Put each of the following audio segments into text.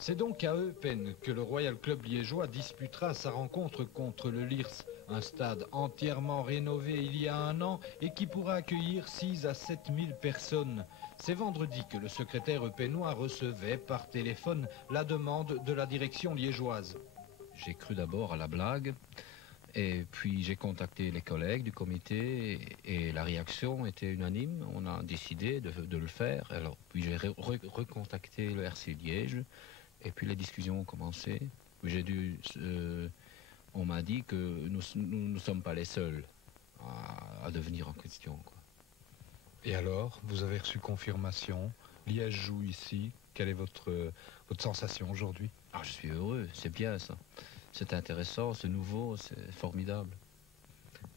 C'est donc à Eupen que le Royal Club liégeois disputera sa rencontre contre le Lierse, un stade entièrement rénové il y a un an et qui pourra accueillir 6 à 7 000 personnes. C'est vendredi que le secrétaire eupenois recevait par téléphone la demande de la direction liégeoise. J'ai cru d'abord à la blague, et puis j'ai contacté les collègues du comité, et la réaction était unanime. On a décidé de le faire. Alors, puis j'ai recontacté le RC Liège, et puis les discussions ont commencé. On m'a dit que nous ne sommes pas les seuls à devenir en question, quoi. Et alors, vous avez reçu confirmation, Liège joue ici, quelle est votre sensation aujourd'hui? Ah, je suis heureux, c'est bien ça. C'est intéressant, c'est nouveau, c'est formidable.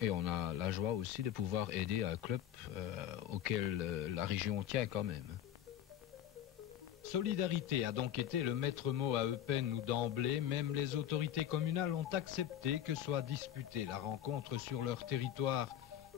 Et on a la joie aussi de pouvoir aider un club auquel la région tient quand même. Solidarité a donc été le maître mot à Eupen où d'emblée, même les autorités communales ont accepté que soit disputée la rencontre sur leur territoire.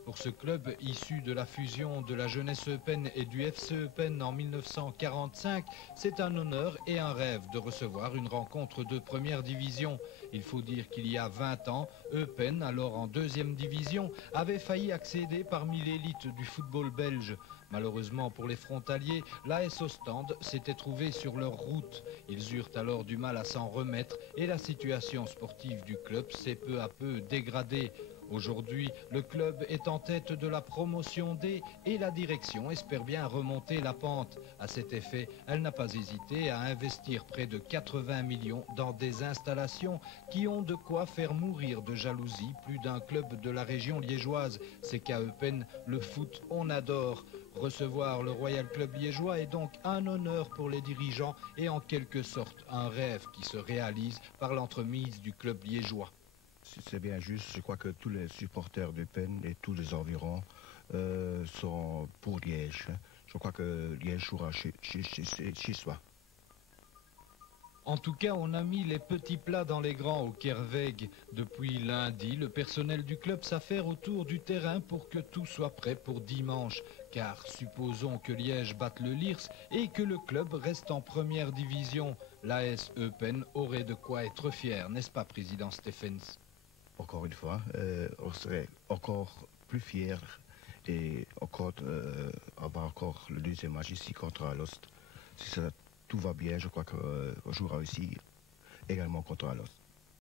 Pour ce club issu de la fusion de la jeunesse Eupen et du FC Eupen en 1945, c'est un honneur et un rêve de recevoir une rencontre de première division. Il faut dire qu'il y a 20 ans, Eupen, alors en deuxième division, avait failli accéder parmi l'élite du football belge. Malheureusement pour les frontaliers, l'AS Ostende s'était trouvé sur leur route. Ils eurent alors du mal à s'en remettre et la situation sportive du club s'est peu à peu dégradée. Aujourd'hui, le club est en tête de la promotion D et la direction espère bien remonter la pente. À cet effet, elle n'a pas hésité à investir près de 80 millions dans des installations qui ont de quoi faire mourir de jalousie plus d'un club de la région liégeoise. C'est qu'à Eupen, le foot, on adore. Recevoir le Royal Club liégeois est donc un honneur pour les dirigeants et en quelque sorte un rêve qui se réalise par l'entremise du club liégeois. C'est bien juste, je crois que tous les supporters d'Eupen et tous les environs sont pour Liège. Je crois que Liège jouera chez soi. En tout cas, on a mis les petits plats dans les grands au Kerweg. Depuis lundi, le personnel du club s'affaire autour du terrain pour que tout soit prêt pour dimanche. Car supposons que Liège batte le Lierse et que le club reste en première division. L'AS Eupen aurait de quoi être fier, n'est-ce pas, président Stephens? Encore une fois, on serait encore plus fiers et encore avoir encore le deuxième match ici contre Alost. Si tout va bien, je crois qu'on jouera aussi également contre Alost.